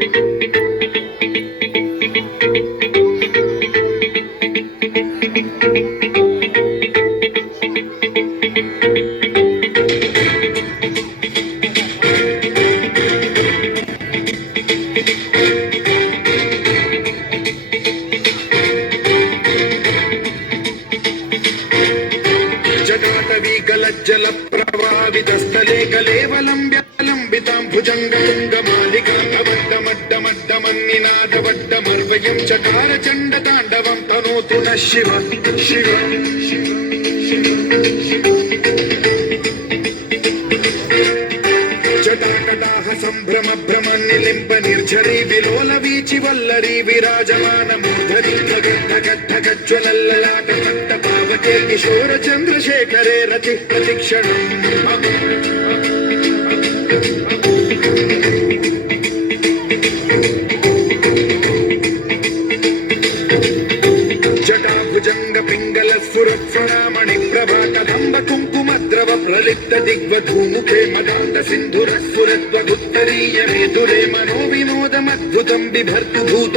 Thank you. प्रभावितस्थले कलेवलम्ब्यलम्बितां भुजङ्गतुङ्गमालिकामड्डमड्डमड्डमन्निनादवड्डमर्वयं चकार चण्डताण्डवं तनोतु नः शिव शिव जटाकटाह सम्भ्रम भ्रम निलिम्ब निर्झरी विलोल वीचि वल्लरी विराजमान मूर्धनि पावके किशोर चन्द्रशेखरे रति प्रतिक्षणम् जटाभुजङ्ग पिङ्गल स्फुरत्फणामणि प्रभा कदम्ब कुङ्कुमद्रव प्रलिप्त दिग्वधूमुखे मदान्त सिन्धुरस्फुरत्वगुत्तरीय मेधुरे मनो विनोदमद्भुतं बिभर्तु भूत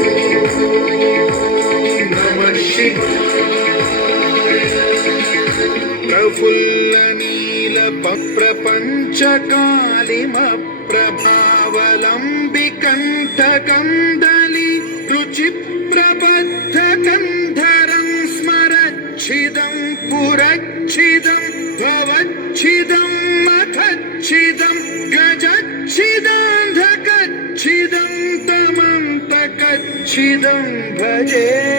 प्रफुल्लनीलपप्रपञ्चकालिमप्रभावलम्बिकण्ठकन्दलि रुचिप्रबद्धकन्धरं स्मरच्छिदं पुरच्छिदं भवच्छिदं मखच्छिदं गजच्छिदान्धकच्छिदं तमन्तकच्छिदं भजे।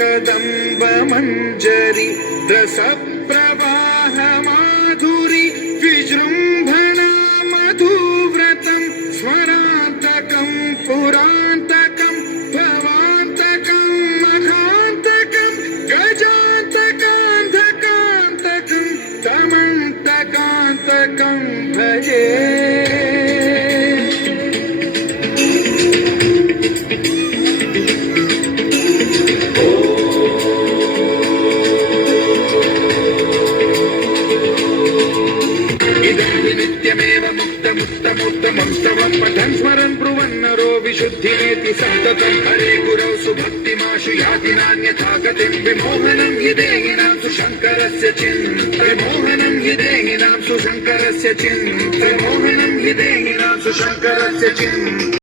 कदम्ब मञ्जरि रस प्रवाह माधुरि विजृम्भणा मधुव्रतं स्मरान्तकं पुरान्तकं भवान्तकं मखान्तकं गजान्तकान्धकान्तकं तमन्तकान्तकं भजे नित्यमेव मुक्तमुत्तमुत्तमस्तवं पठन्, स्मरन् ब्रुवन्नरो विशुद्धिमेति सन्ततं। हरे गुरौ सुभक्तिमाशु याति नान्यथा गतिं विमोहनं हि देहिनां सुशङ्करस्य चिन् विमोहनं हि देहिनां सुशङ्करस्य चिन् हि देहिनां सुशङ्करस्य चिन्